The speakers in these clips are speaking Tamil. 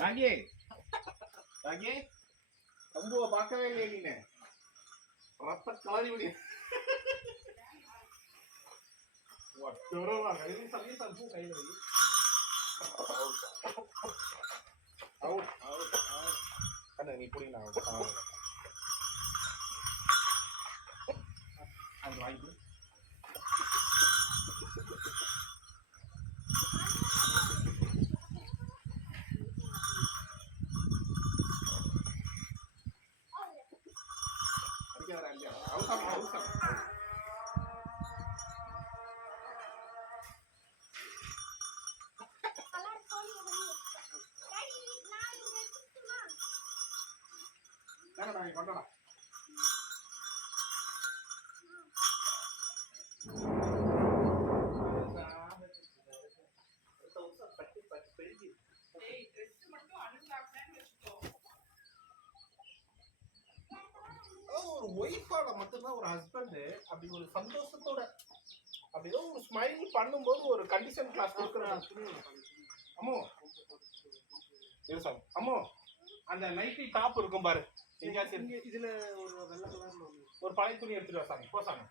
ராகி ராகி கம்புவ பார்க்கவே இல்லையே நீனு ரத்த கலரி விடி கையில் சமய தப்பு கையில் வை அவுட் அவுட் கண்ணு நீ புடி நான் அது வாங்கி கொண்டா ஒரு ஒய்ஃபால மட்டும்தான் ஒரு ஹஸ்பண்ட் அப்படி ஒரு சந்தோஷத்தோட அப்படி ஏதோ ஒரு ஸ்மைல் பண்ணும்போது ஒரு கண்டிஷன் கிளாஸ் கொடுக்குறாங்க. அம்மோ அம்மோ அந்த நைட்டி டாப் இருக்கும் பாரு எங்கேயாச்சும் இதுல ஒரு வெள்ளை கலர்ல ஒரு பழைய துணி எடுத்துட்டு வா சாமி போ சாமி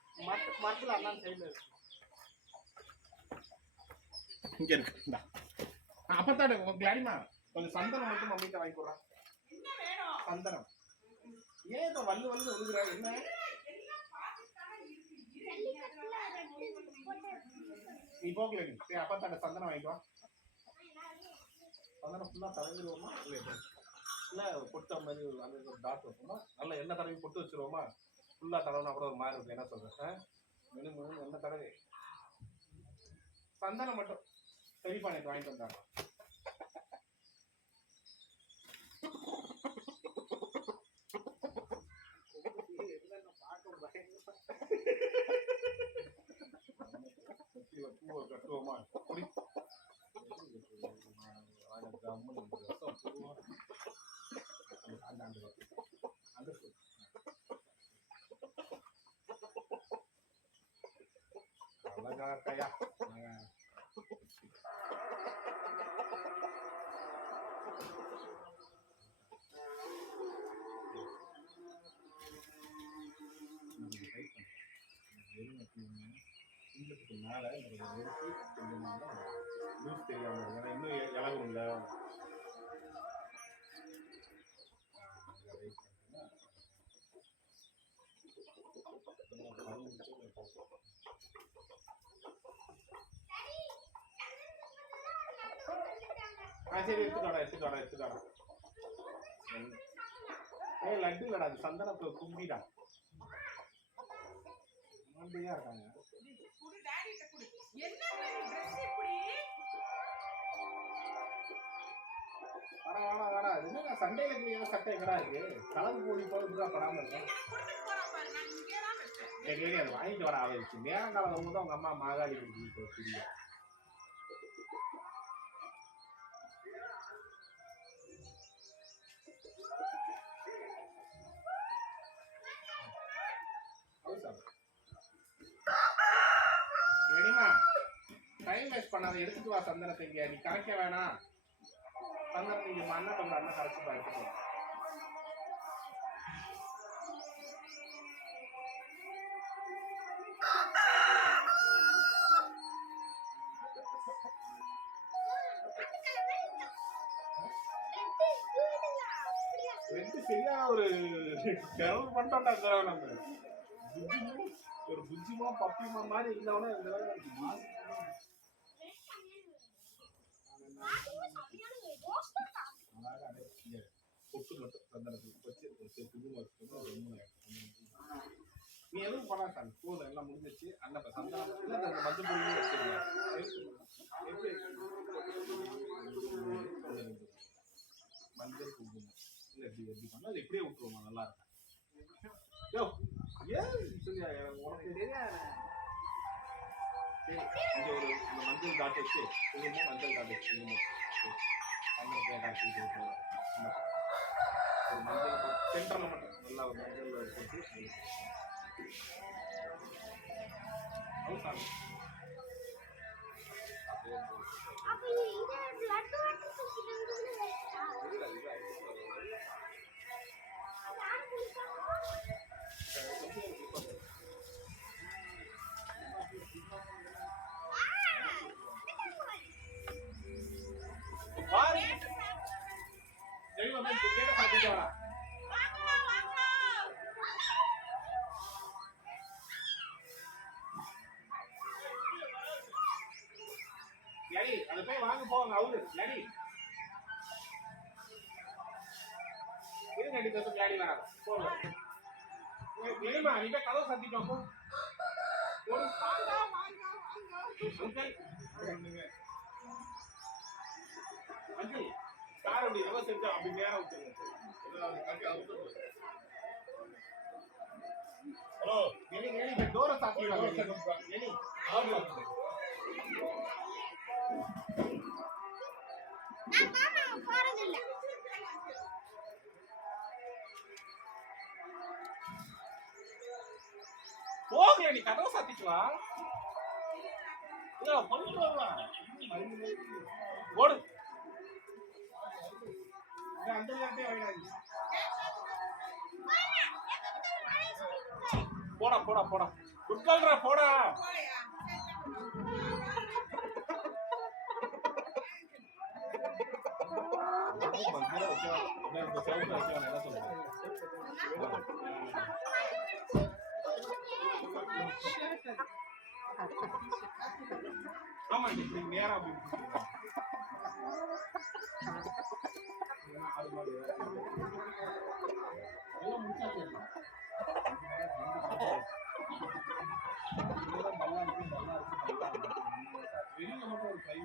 மரத்துல அண்ணான் சைடுல இருக்கு இங்க இருக்கு அப்பத்தாடு கிளாடிமா கொஞ்சம் சந்தனம் மட்டும் மம்மிட்ட வாங்கி போடுறான். சந்தனம் ஏன் இப்ப வந்து வந்து விழுகுறா என்ன நீ போகல நீ அப்பத்தாட சந்தனம் வாங்கிக்குவா. சந்தனம் ஃபுல்லா தலைஞ்சிருவோமா இல்லை பொட்ட மாதிரி அந்த ஒரு டாட் வைப்போமா நல்லா எண்ணெய் தடவி பொட்டு வச்சுருவோமா ஃபுல்லாக தடவைனா கூட ஒரு மாதிரி இருக்கும். என்ன சொல்கிறேன் மெனு எண்ணெய் தடவை சந்தனம் மட்டும் சரிப்பா எனக்கு வாங்கிட்டு வந்தாங்க. பூவை கட்டுவோமா குடி அழகாக்கையா மேலே நிறுத்தி கொஞ்சம் லூஸ் தெரியாமல் ஏன்னா இன்னும் இலகும் இல்லை. சரி எடுத்துக்காடா லட்டு இல்லடா அது சந்தனத்தை கும்பிடா அப்படியா இருக்காங்க. வாடா என்ன சண்டையில கிளியா சட்டை கடா இருக்கு கலந்து போடி போல படாம இருக்கேன். அது வாங்கிட்டு வர ஆயிடுச்சு நேரம் காலம் வந்து அவங்க அம்மா மாகாளி புரிய ரெடிமா டைம் வேஸ்ட் பண்ணாத எடுத்துட்டு வா சந்தனத்தை இங்க நீ கரைக்க வேணாம். சந்தனத்தை இங்க அண்ணன் கூட அண்ணன் கரைச்சு எடுத்துட்டு வா. சரியா ஒரு கிளவு பண்ணிட்டோம்டா இந்த தடவை நம்ம ஒரு புஜ்ஜிமா பப்பிமா மாதிரி இருந்தவனே இந்த தடவை பொட்டு மட்டும் சந்தனத்துக்கு வச்சு குங்குமம் நீ எதுவும் பண்ணா சாமி போதும் எல்லாம் முடிஞ்சிச்சு. அண்ணன் சந்தனம் இல்லை அந்த மஞ்சள் பொருளையும் வச்சிருக்கேன் மஞ்சள் குங்குமம் இல்லை எப்படி பண்ணா அது எப்படியே விட்டுருவோமா நல்லா இருக்கும். உனக்கு தெரியாது இங்க ஒரு இந்த மஞ்சள் டாட் வச்சு குங்குமம் மஞ்சள் டாட் வச்சு குங்குமம் சந்தனத்தை காய்ச்சி ஒரு மஞ்சள் சென்டரில் மட்டும் நல்லா ஒரு மஞ்சள் போட்டு டாடி அதை போய் வாங்க போவாங்க அவரு டாடி இது டாடி தப்பு டாடி வராங்க போங்க ஏமா நீ போய் கதவு சாத்திட்டு போ ஒரு வாங்க அங்கிள் அங்கிள் கார் அப்படி ரிவர்ஸ் எடுத்து அப்படி நேரா விட்டுருங்க ஹலோ எலி டோரை சாத்திடுவாங்க எலி போகல நீ கதவை சாத்திட்டு வா ஓடு அந்த போடா போடா போடா குட்கால்ரா போடா ஆமா நேரா வெளியில மட்டும் ஒரு கை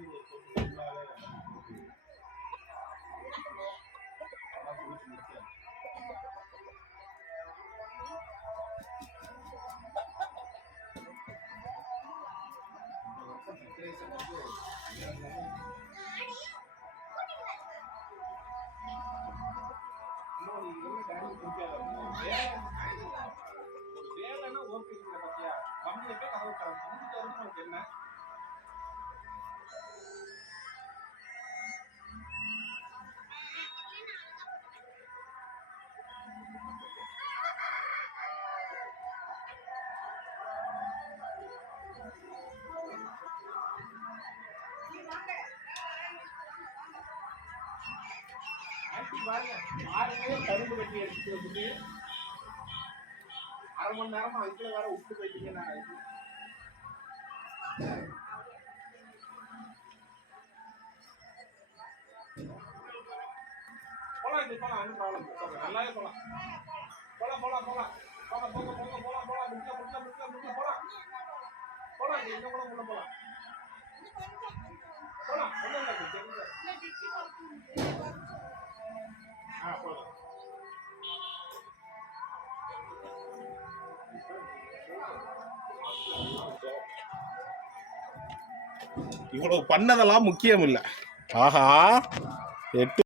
வேலைன்னா ஓகே பாத்தியா கம்பெனி போய் கதவு தரணும் உனக்கு என்ன கரும்பு கட்டி எடுத்துட்டு வந்துட்டு அரை மணி நேரமா அதுக்குள்ள வேற விட்டு போயிட்டீங்க போலாம் இது போலாம் ஒன்றும் ப்ராப்ளம் நல்லாவே போலாம் போலாம் போலாம் போலாம் போலாம் போங்க போங்க போலாம் போலாம் முடிக்கல முடிக்கல முடிக்கல முடிக்கல போலாம் போலாம் எங்க கூட உள்ள போலாம் போலாம் ஒன்றும் இல்லை போலாம் இவ்வளவு பண்ணதெல்லாம் முக்கியம் இல்லை. ஆஹா 8